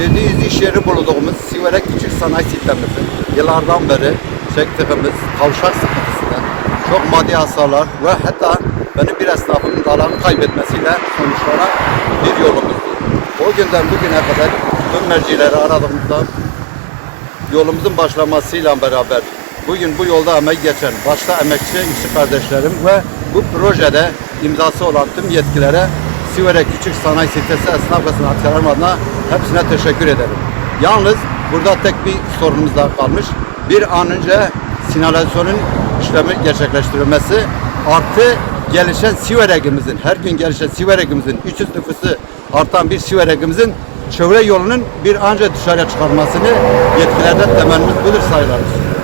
700 iş yeri bulunduğumuz Siverek Küçük Sanayi Sistemimiz yıllardan beri çektiğimiz kavşak sıkıntısından çok maddi hasarlar ve hatta benim bir esnafımın dağlarını kaybetmesiyle sonuçlanan bir yolumuzdu. O günden bugüne kadar tüm mercileri aradığımızda yolumuzun başlamasıyla beraber bugün bu yolda emek geçen başta emekçi işçi kardeşlerim ve bu projede imzası olan tüm yetkilere Siverek Küçük Sanayi Sitesi Esnaf ve Sanatkarlarım adına hepsine teşekkür ederim. Yalnız burada tek bir sorunumuz daha kalmış. Bir an önce sinalizasyonun işlemi gerçekleştirilmesi artı gelişen Siverek'imizin, her gün gelişen Siverek'imizin 300 nüfusu artan bir Siverek'imizin çevre yolunun bir an önce dışarıya çıkarmasını yetkilerden temennimiz budur sayılarız.